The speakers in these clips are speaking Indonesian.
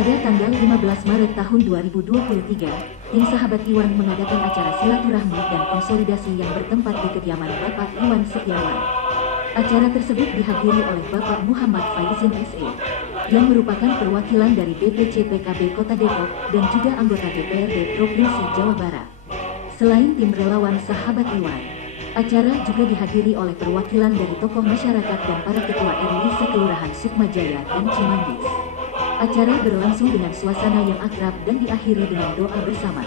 Pada tanggal 15 Maret tahun 2023, tim Sahabat Iwan mengadakan acara silaturahmi dan konsolidasi yang bertempat di kediaman Bapak Iwan Setiawan. Acara tersebut dihadiri oleh Bapak Muhammad Faizin SE, yang merupakan perwakilan dari DPC PKB Kota Depok dan juga anggota DPRD Provinsi Jawa Barat. Selain tim relawan Sahabat Iwan, acara juga dihadiri oleh perwakilan dari tokoh masyarakat dan para ketua RW sekelurahan Sukmajaya dan Cimanggis. Acara berlangsung dengan suasana yang akrab dan diakhiri dengan doa bersama,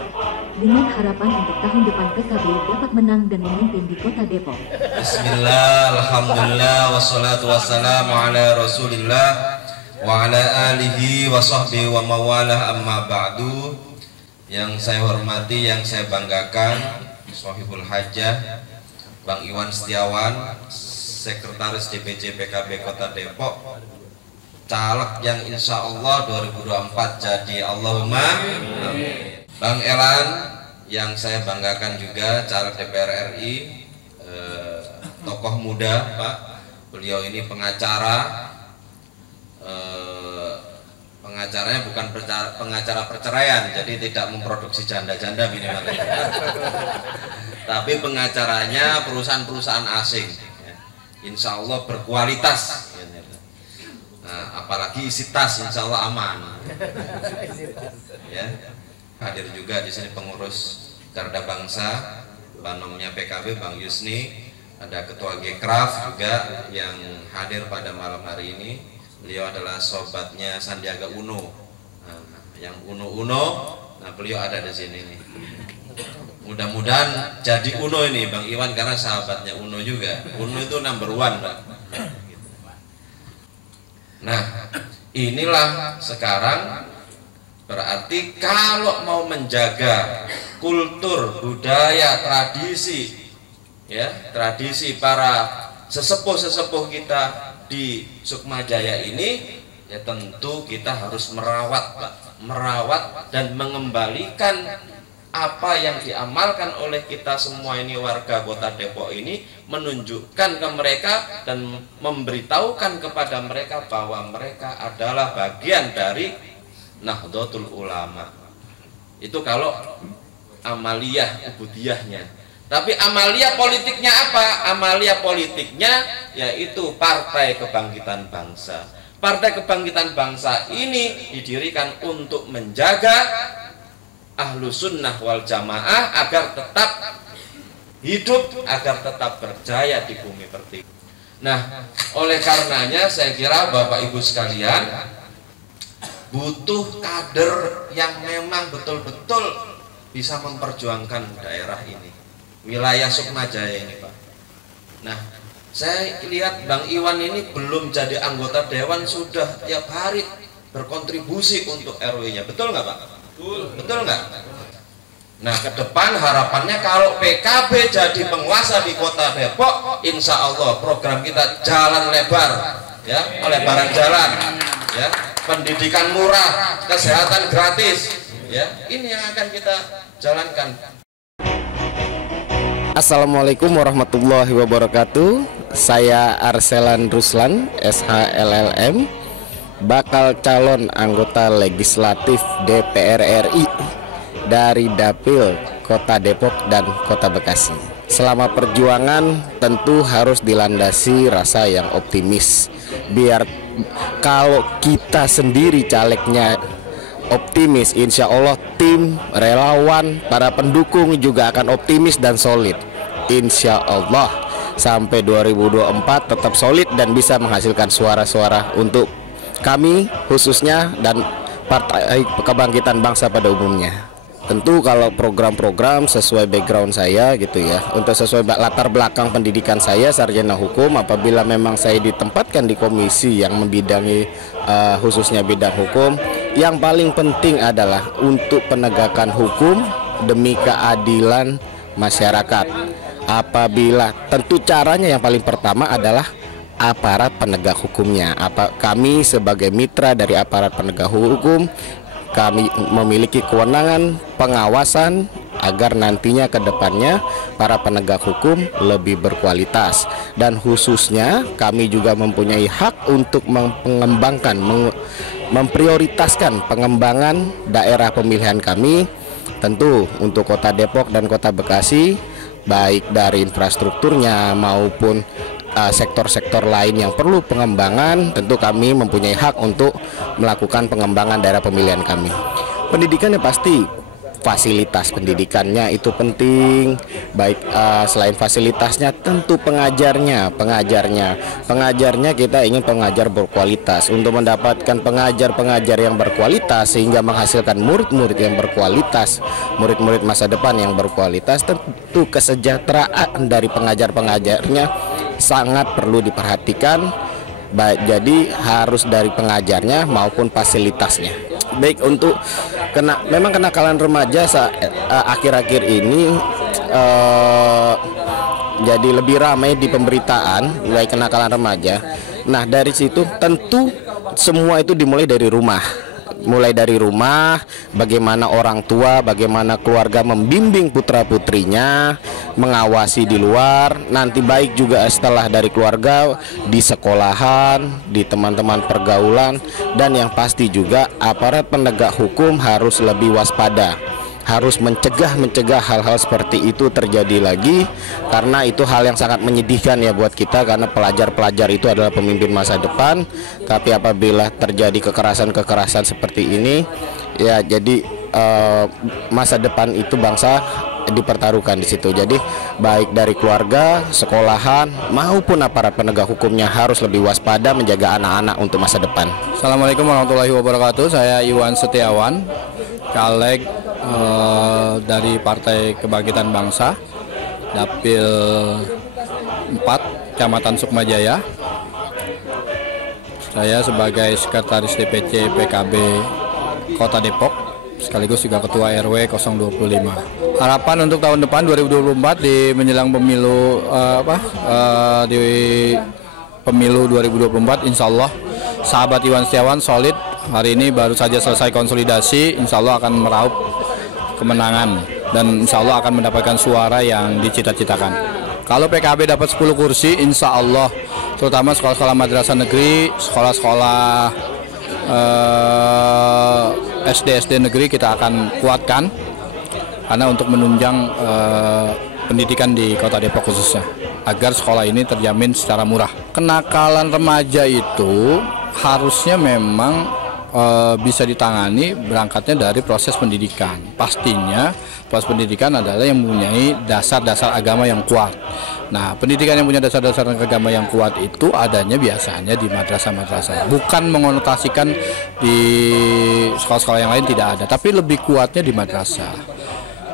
dengan harapan untuk tahun depan PKB dapat menang dan memimpin di Kota Depok. Bismillah, alhamdulillah, wassalatu wassalamu ala rasulillah wa ala alihi wa sahbihi wa mawalah, amma ba'du. Yang saya hormati, yang saya banggakan, Sohibul Hajah Bang Iwan Setiawan, Sekretaris DPC PKB Kota Depok, caleg yang insya Allah 2024 jadi, Allahumma amin. Bang Elan yang saya banggakan juga, caleg DPR RI, tokoh muda Pak, beliau ini pengacara, pengacaranya bukan pengacara perceraian, jadi tidak memproduksi janda-janda minimal, tapi pengacaranya perusahaan-perusahaan asing, insya Allah berkualitas. Nah, apalagi isi tas, insya Allah aman. Ya, hadir juga di sini pengurus Garda Bangsa, banomnya PKB Bang Yusni, ada Ketua Gekraf juga yang hadir pada malam hari ini. Beliau adalah sobatnya Sandiaga Uno, yang Uno. Nah, beliau ada di sini nih. Mudah-mudahan jadi Uno ini Bang Iwan, karena sahabatnya Uno juga. Uno itu number one, Pak. Nah, inilah sekarang berarti kalau mau menjaga kultur, budaya, tradisi, ya, tradisi para sesepuh-sesepuh kita di Sukmajaya ini, ya tentu kita harus merawat, Pak, merawat dan mengembalikan apa yang diamalkan oleh kita semua ini, warga Kota Depok ini, menunjukkan ke mereka dan memberitahukan kepada mereka bahwa mereka adalah bagian dari Nahdlatul Ulama. Itu kalau amaliyah ubudiyahnya. Tapi amaliyah politiknya apa? Amaliyah politiknya yaitu Partai Kebangkitan Bangsa. Partai Kebangkitan Bangsa ini didirikan untuk menjaga Ahlus Sunnah wal Jamaah agar tetap hidup, agar tetap berjaya di bumi pertiwi. Nah, oleh karenanya saya kira Bapak Ibu sekalian butuh kader yang memang betul-betul bisa memperjuangkan daerah ini, wilayah Sukmajaya ini, Pak. Nah, saya lihat Bang Iwan ini belum jadi anggota dewan sudah tiap hari berkontribusi untuk RW-nya, betul nggak, Pak? Betul nggak? Nah, ke depan harapannya kalau PKB jadi penguasa di Kota Depok, insya Allah program kita jalan lebar, ya, lebaran jalan, ya, pendidikan murah, kesehatan gratis, ya, ini yang akan kita jalankan. Assalamualaikum warahmatullahi wabarakatuh. Saya Arselan Ruslan, SHLLM, bakal calon anggota legislatif DPR RI dari Dapil Kota Depok dan Kota Bekasi. Selama perjuangan tentu harus dilandasi rasa yang optimis. Biar kalau kita sendiri calegnya optimis, insya Allah tim relawan, para pendukung juga akan optimis dan solid. Insya Allah sampai 2024 tetap solid dan bisa menghasilkan suara-suara untuk kami khususnya dan Partai Kebangkitan Bangsa pada umumnya. Tentu kalau program-program sesuai background saya gitu ya, untuk sesuai latar belakang pendidikan saya sarjana hukum, apabila memang saya ditempatkan di komisi yang membidangi khususnya bidang hukum, yang paling penting adalah untuk penegakan hukum demi keadilan masyarakat. Apabila tentu caranya yang paling pertama adalah aparat penegak hukumnya. Kami sebagai mitra dari aparat penegak hukum, kami memiliki kewenangan pengawasan agar nantinya ke depannya para penegak hukum lebih berkualitas, dan khususnya kami juga mempunyai hak untuk mengembangkan memprioritaskan pengembangan daerah pemilihan kami, tentu untuk Kota Depok dan Kota Bekasi, baik dari infrastrukturnya maupun sektor-sektor lain yang perlu pengembangan, tentu kami mempunyai hak untuk melakukan pengembangan daerah pemilihan kami. Pendidikannya pasti, fasilitas pendidikannya itu penting, baik selain fasilitasnya tentu pengajarnya kita ingin pengajar berkualitas. Untuk mendapatkan pengajar yang berkualitas sehingga menghasilkan murid-murid yang berkualitas, murid-murid masa depan yang berkualitas, tentu kesejahteraan dari pengajar-pengajarnya sangat perlu diperhatikan. Jadi harus dari pengajarnya maupun fasilitasnya. Baik, untuk memang kenakalan remaja akhir-akhir ini jadi lebih ramai di pemberitaan baik kenakalan remaja. Nah, dari situ tentu semua itu dimulai dari rumah. Mulai dari rumah, bagaimana orang tua, bagaimana keluarga membimbing putra-putrinya, mengawasi di luar, nanti baik juga setelah dari keluarga, di sekolahan, di teman-teman pergaulan, dan yang pasti juga aparat penegak hukum harus lebih waspada, harus mencegah hal-hal seperti itu terjadi lagi, karena itu hal yang sangat menyedihkan ya buat kita, karena pelajar-pelajar itu adalah pemimpin masa depan. Tapi apabila terjadi kekerasan seperti ini, ya jadi masa depan itu bangsa dipertaruhkan di situ. Jadi baik dari keluarga, sekolahan maupun aparat penegak hukumnya harus lebih waspada menjaga anak-anak untuk masa depan. Assalamualaikum warahmatullahi wabarakatuh. Saya Iwan Setiawan, caleg dari Partai Kebangkitan Bangsa, Dapil 4, Kecamatan Sukmajaya. Saya sebagai Sekretaris DPC PKB Kota Depok, sekaligus juga Ketua RW 025. Harapan untuk tahun depan 2024 di menjelang pemilu di pemilu 2024, insya Allah sahabat Iwan Setiawan solid. Hari ini baru saja selesai konsolidasi, insya Allah akan meraup kemenangan dan insya Allah akan mendapatkan suara yang dicita-citakan. Kalau PKB dapat 10 kursi, insya Allah terutama sekolah-sekolah madrasah negeri, sekolah-sekolah SD negeri kita akan kuatkan, karena untuk menunjang pendidikan di Kota Depok khususnya, agar sekolah ini terjamin secara murah. Kenakalan remaja itu harusnya memang bisa ditangani berangkatnya dari proses pendidikan. Pastinya proses pendidikan adalah yang mempunyai dasar-dasar agama yang kuat. Nah, pendidikan yang punya dasar-dasar agama yang kuat itu adanya biasanya di madrasah-madrasah. Bukan mengonotasikan di sekolah-sekolah yang lain tidak ada, tapi lebih kuatnya di madrasah.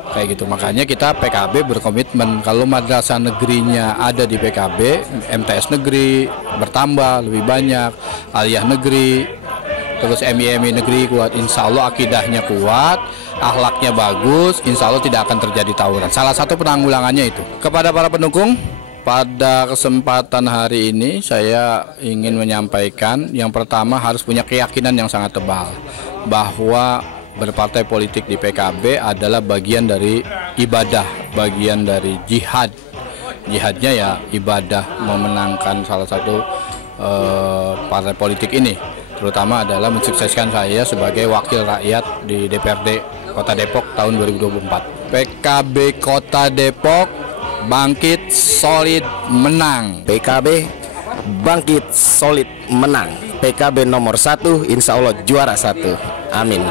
Kayak gitu. Makanya kita PKB berkomitmen kalau madrasah negerinya ada di PKB, MTS negeri bertambah lebih banyak, aliyah negeri, terus MIMI negeri kuat, insya Allah akidahnya kuat, akhlaknya bagus, insya Allah tidak akan terjadi tawuran. Salah satu penanggulangannya itu. Kepada para pendukung, pada kesempatan hari ini saya ingin menyampaikan, yang pertama harus punya keyakinan yang sangat tebal bahwa berpartai politik di PKB adalah bagian dari ibadah, bagian dari jihad. Jihadnya ya ibadah memenangkan salah satu partai politik ini, terutama adalah mensukseskan saya sebagai wakil rakyat di DPRD Kota Depok tahun 2024. PKB Kota Depok bangkit, solid, menang. PKB bangkit, solid, menang. PKB nomor 1, insya Allah juara 1. Amin.